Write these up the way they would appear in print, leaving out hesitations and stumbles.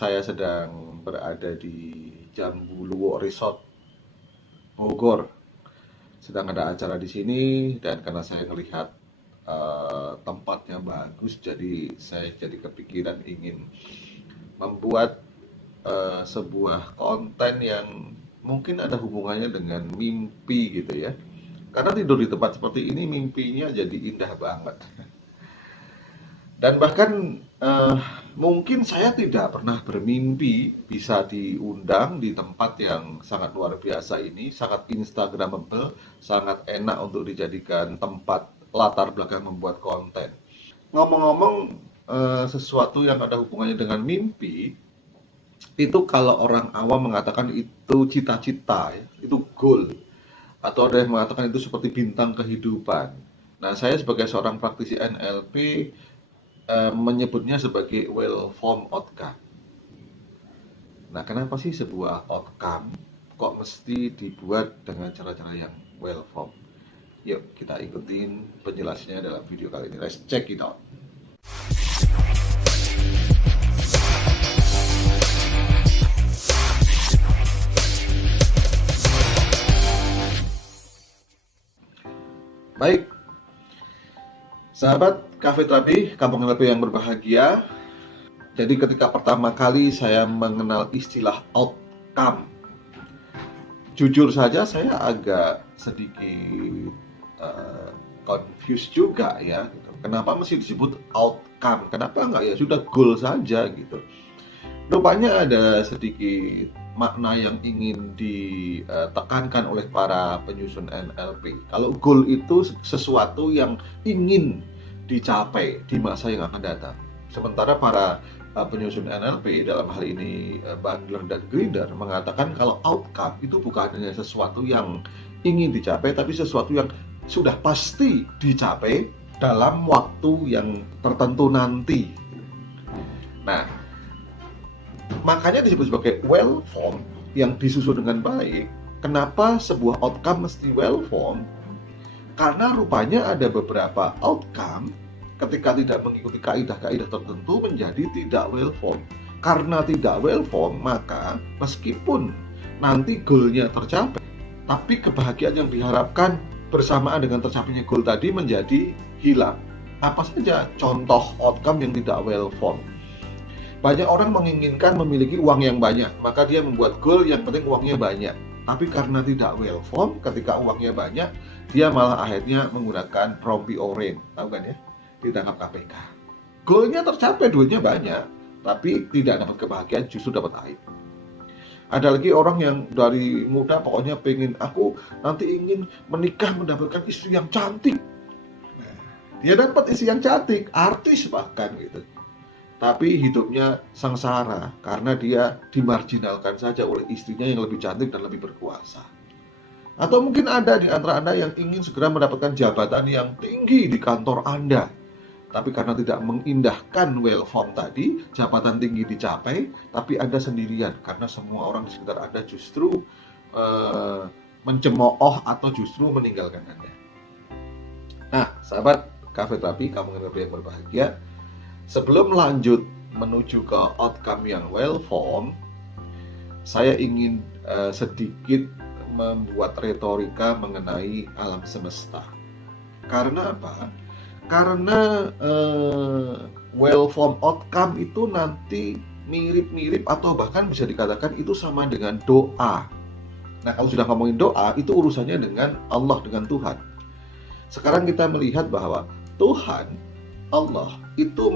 saya sedang berada di Jambu Luwuk Resort, Bogor. Sedang ada acara di sini dan karena saya melihat tempatnya bagus, jadi saya jadi kepikiran ingin membuat sebuah konten yang mungkin ada hubungannya dengan mimpi gitu ya. Karena tidur di tempat seperti ini mimpinya jadi indah banget. Dan bahkan mungkin saya tidak pernah bermimpi bisa diundang di tempat yang sangat luar biasa ini, sangat instagramable, sangat enak untuk dijadikan tempat latar belakang membuat konten. Ngomong-ngomong, sesuatu yang ada hubungannya dengan mimpi, itu kalau orang awam mengatakan itu cita-cita, ya, itu goal. Atau ada yang mengatakan itu seperti bintang kehidupan. Nah, saya sebagai seorang praktisi NLP menyebutnya sebagai well formed outcome. Nah, kenapa sih sebuah outcome kok mesti dibuat dengan cara-cara yang well formed? Yuk, kita ikutin penjelasannya dalam video kali ini. Let's check it out. Baik, sahabat Cafe Terapi, Kampung NLP yang berbahagia. Jadi ketika pertama kali saya mengenal istilah outcome, jujur saja saya agak sedikit confused juga ya. Gitu. Kenapa mesti disebut outcome? Kenapa enggak ya sudah goal saja gitu? Rupanya ada sedikit makna yang ingin ditekankan oleh para penyusun NLP. Kalau goal itu sesuatu yang ingin dicapai di masa yang akan datang. Sementara para penyusun NLP dalam hal ini Bandler dan Grinder mengatakan kalau outcome itu bukan hanya sesuatu yang ingin dicapai, tapi sesuatu yang sudah pasti dicapai dalam waktu yang tertentu nanti. Nah, makanya disebut sebagai well formed, yang disusun dengan baik. Kenapa sebuah outcome mesti well formed? Karena rupanya ada beberapa outcome ketika tidak mengikuti kaidah-kaidah tertentu menjadi tidak well formed. Karena tidak well formed, maka meskipun nanti goalnya tercapai, tapi kebahagiaan yang diharapkan bersamaan dengan tercapainya goal tadi menjadi hilang. Apa saja contoh outcome yang tidak well formed? Banyak orang menginginkan memiliki uang yang banyak, maka dia membuat goal yang penting uangnya banyak. Tapi karena tidak well formed, ketika uangnya banyak, dia malah akhirnya menggunakan rompi oren, tahu kan ya? Ditangkap KPK. Goalnya tercapai, duitnya banyak, tapi tidak dapat kebahagiaan, justru dapat aib. Ada lagi orang yang dari muda pokoknya pengen, aku nanti ingin menikah mendapatkan istri yang cantik. Nah, dia dapat istri yang cantik, artis bahkan gitu. Tapi hidupnya sengsara karena dia dimarginalkan saja oleh istrinya yang lebih cantik dan lebih berkuasa. Atau mungkin ada di antara Anda yang ingin segera mendapatkan jabatan yang tinggi di kantor Anda. Tapi karena tidak mengindahkan well formed tadi, jabatan tinggi dicapai, tapi Anda sendirian karena semua orang di sekitar Anda justru mencemooh atau justru meninggalkan Anda. Nah, sahabat Cafe Terapi, kamu yang berbahagia. Sebelum lanjut menuju ke outcome yang well formed, saya ingin sedikit membuat retorika mengenai alam semesta. Karena apa? Karena well formed outcome itu nanti mirip-mirip atau bahkan bisa dikatakan itu sama dengan doa. Nah, kalau sudah ngomongin doa, itu urusannya dengan Allah, dengan Tuhan. Sekarang kita melihat bahwa Tuhan Allah itu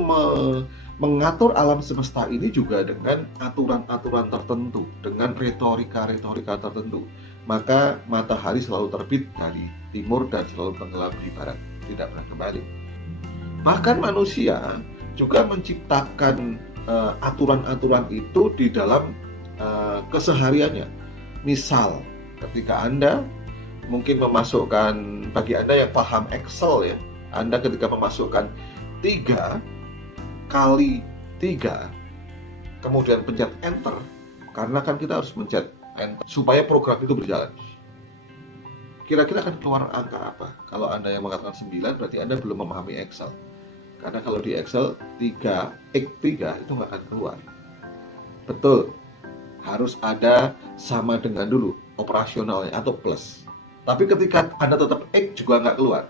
mengatur alam semesta ini juga dengan aturan-aturan tertentu, dengan retorika-retorika tertentu. Maka matahari selalu terbit dari timur dan selalu tenggelam di barat, tidak pernah kembali. Bahkan manusia juga menciptakan aturan-aturan itu di dalam kesehariannya. Misal, ketika Anda mungkin memasukkan, bagi Anda yang paham Excel ya, Anda ketika memasukkan 3 kali 3 kemudian pencet enter, karena kan kita harus mencet enter supaya program itu berjalan. Kira-kira akan keluar angka apa? Kalau Anda yang mengatakan 9 berarti Anda belum memahami Excel. Karena kalau di Excel 3 X 3 itu nggak akan keluar. Betul, harus ada sama dengan dulu operasionalnya atau plus. Tapi ketika Anda tetap X juga nggak keluar.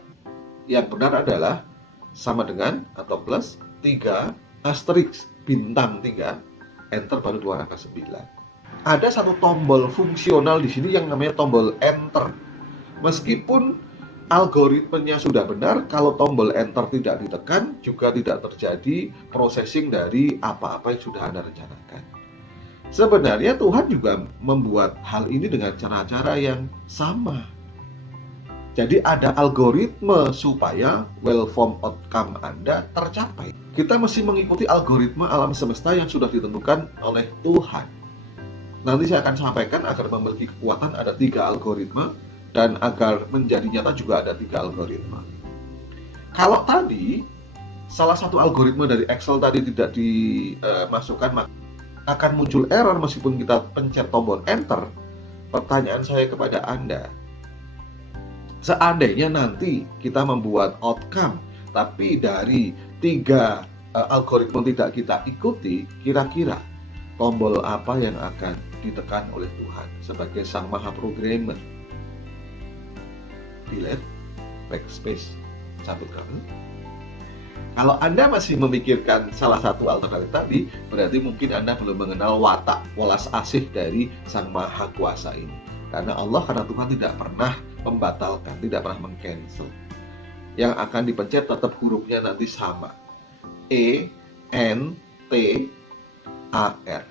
Yang benar adalah sama dengan atau plus 3 asterisk bintang 3 enter baru keluar angka 9. Ada satu tombol fungsional di sini yang namanya tombol enter. Meskipun algoritmenya sudah benar, kalau tombol enter tidak ditekan juga tidak terjadi processing dari apa-apa yang sudah Anda rencanakan. Sebenarnya Tuhan juga membuat hal ini dengan cara-cara yang sama. Jadi ada algoritma supaya well-formed outcome Anda tercapai. Kita mesti mengikuti algoritma alam semesta yang sudah ditentukan oleh Tuhan. Nanti saya akan sampaikan agar memiliki kekuatan ada 3 algoritma dan agar menjadi nyata juga ada 3 algoritma. Kalau tadi salah satu algoritma dari Excel tadi tidak dimasukkan, maka akan muncul error meskipun kita pencet tombol enter. Pertanyaan saya kepada Anda, seandainya nanti kita membuat outcome, tapi dari 3 algoritma tidak kita ikuti, kira-kira tombol apa yang akan ditekan oleh Tuhan sebagai sang maha programmer? Delete, backspace, cabut kabel. Kalau Anda masih memikirkan salah satu alternatif tadi, berarti mungkin Anda belum mengenal watak welas asih dari Sang Maha Kuasa ini. Karena Tuhan tidak pernah membatalkan, tidak pernah meng-cancel. Yang akan dipencet tetap hurufnya nanti sama. E, N, T, A, R.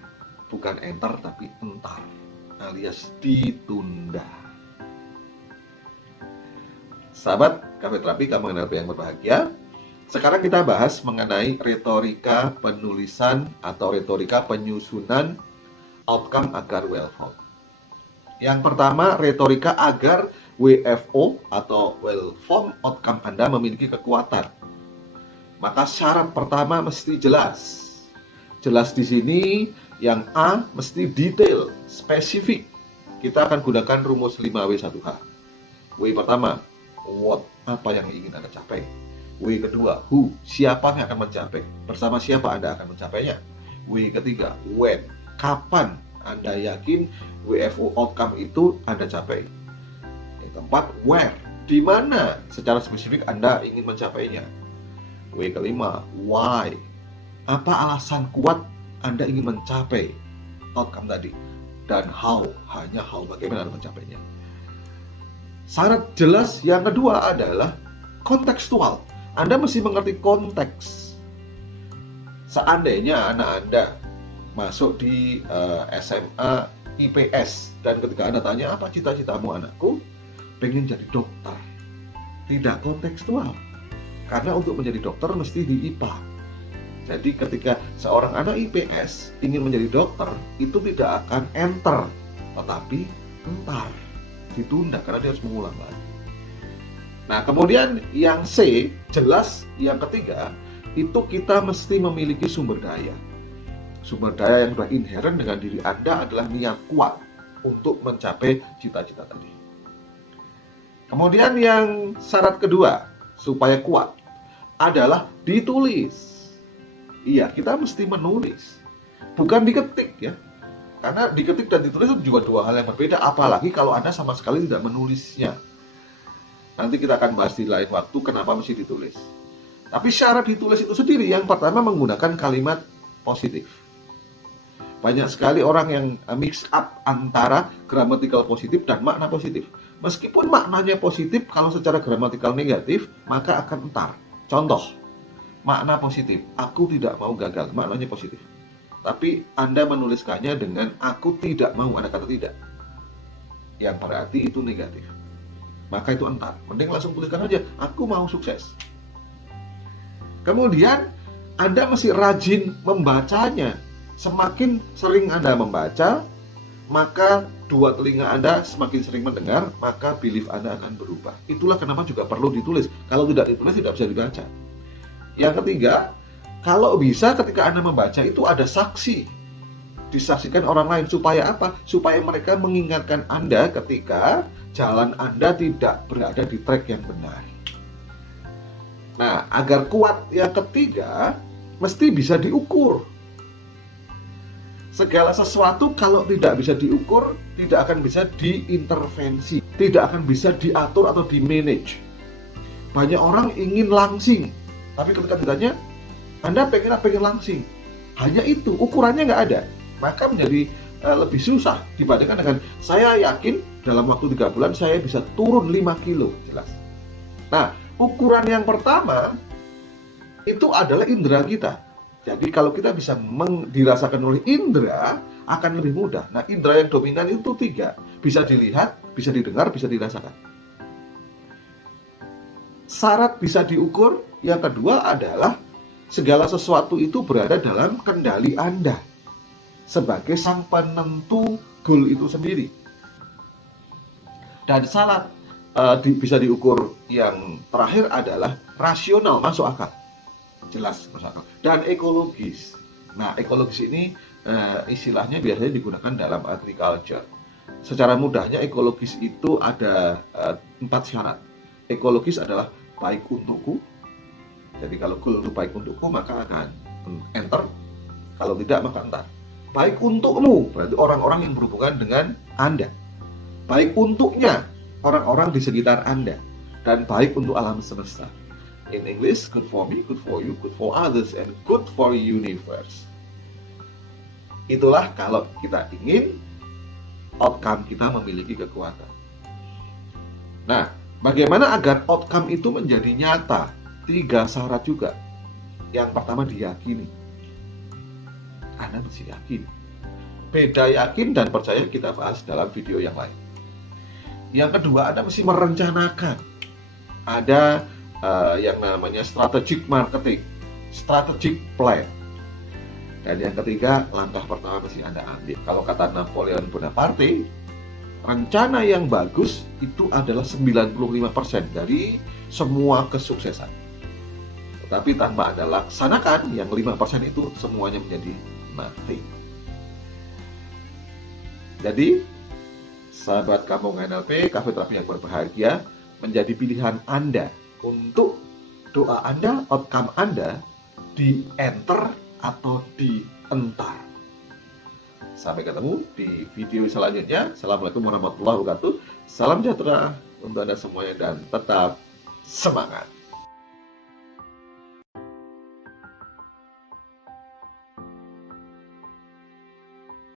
Bukan enter tapi entar, alias ditunda. Sahabat Cafe Terapi, kamu mengenal yang berbahagia. Sekarang kita bahas mengenai retorika penulisan atau retorika penyusunan outcome agar well-formed. Yang pertama, retorika agar WFO atau well-formed outcome Anda memiliki kekuatan. Maka syarat pertama mesti jelas. Jelas di sini yang A mesti detail, spesifik. Kita akan gunakan rumus 5W1H. W pertama, what, apa yang ingin Anda capai. W kedua, who, siapa yang akan mencapai, bersama siapa Anda akan mencapainya. W ketiga, when, kapan Anda yakin WFO outcome itu Anda capai. Yang keempat, where, di mana secara spesifik Anda ingin mencapainya. W kelima, why, apa alasan kuat Anda ingin mencapai outcome tadi. Dan how, hanya how, bagaimana Anda mencapainya. Syarat jelas yang kedua adalah kontekstual. Anda mesti mengerti konteks. Seandainya anak Anda masuk di SMA IPS dan ketika Anda tanya apa cita-citamu anakku, pengen jadi dokter. Tidak kontekstual. Karena untuk menjadi dokter mesti di IPA. Jadi ketika seorang anak IPS ingin menjadi dokter, itu tidak akan enter, tetapi entar, ditunda karena dia harus mengulang lagi. Nah, kemudian yang C, jelas yang ketiga, itu kita mesti memiliki sumber daya. Sumber daya yang sudah inherent dengan diri Anda adalah niat kuat untuk mencapai cita-cita tadi. Kemudian yang syarat kedua, supaya kuat, adalah ditulis. Iya, kita mesti menulis. Bukan diketik ya. Karena diketik dan ditulis itu juga dua hal yang berbeda, apalagi kalau Anda sama sekali tidak menulisnya. Nanti kita akan bahas di lain waktu kenapa mesti ditulis. Tapi syarat ditulis itu sendiri, yang pertama menggunakan kalimat positif. Banyak sekali orang yang mix up antara gramatikal positif dan makna positif. Meskipun maknanya positif, kalau secara gramatikal negatif, maka akan entar. Contoh, makna positif, aku tidak mau gagal, maknanya positif. Tapi Anda menuliskannya dengan aku tidak mau, ada kata tidak, yang berarti itu negatif. Maka itu entar. Mending langsung tuliskan aja, aku mau sukses. Kemudian Anda mesti rajin membacanya. Semakin sering Anda membaca, maka dua telinga Anda semakin sering mendengar, maka belief Anda akan berubah. Itulah kenapa juga perlu ditulis. Kalau tidak ditulis tidak bisa dibaca. Yang ketiga, kalau bisa ketika Anda membaca itu ada saksi. Disaksikan orang lain. Supaya apa? Supaya mereka mengingatkan Anda ketika jalan Anda tidak berada di track yang benar. Nah, agar kuat yang ketiga, mesti bisa diukur. Segala sesuatu kalau tidak bisa diukur, tidak akan bisa diintervensi, tidak akan bisa diatur atau di-manage. Banyak orang ingin langsing, tapi ketika ditanya, Anda pengen apa? Pengen langsing. Hanya itu, ukurannya nggak ada. Maka menjadi lebih susah dibandingkan dengan saya yakin dalam waktu 3 bulan saya bisa turun 5 kilo. Jelas. Nah, ukuran yang pertama itu adalah indera kita. Jadi kalau kita bisa dirasakan oleh indera, akan lebih mudah. Nah, indera yang dominan itu 3. Bisa dilihat, bisa didengar, bisa dirasakan. Syarat bisa diukur, yang kedua adalah segala sesuatu itu berada dalam kendali Anda sebagai sang penentu goal itu sendiri. Dan syarat bisa diukur yang terakhir adalah rasional, masuk akal. Jelas masuk akal. Dan ekologis. Nah, ekologis ini istilahnya biasanya digunakan dalam agriculture. Secara mudahnya ekologis itu ada 4 syarat. Ekologis adalah baik untukku. Jadi kalau goal itu baik untukku, maka akan enter. Kalau tidak, maka entar. Baik untukmu, berarti orang-orang yang berhubungan dengan Anda. Baik untuknya, orang-orang di sekitar Anda. Dan baik untuk alam semesta. In English, good for me, good for you, good for others, and good for universe. Itulah kalau kita ingin outcome kita memiliki kekuatan. Nah, bagaimana agar outcome itu menjadi nyata? 3 syarat juga. Yang pertama, diyakini. Anda mesti yakin. Beda yakin dan percaya kita bahas dalam video yang lain. Yang kedua, Anda mesti merencanakan. Ada yang namanya strategic marketing, strategic plan. Dan yang ketiga, langkah pertama mesti Anda ambil. Kalau kata Napoleon Bonaparte, rencana yang bagus itu adalah 95% dari semua kesuksesan. Tetapi tanpa Anda laksanakan, yang 5% itu semuanya menjadi nothing. Jadi, sahabat Kampung NLP, Cafe Terapi yang berbahagia, menjadi pilihan Anda untuk doa Anda, outcome Anda di-enter atau di-entar. Sampai ketemu di video selanjutnya. Assalamualaikum warahmatullahi wabarakatuh. Salam sejahtera untuk Anda semuanya dan tetap semangat.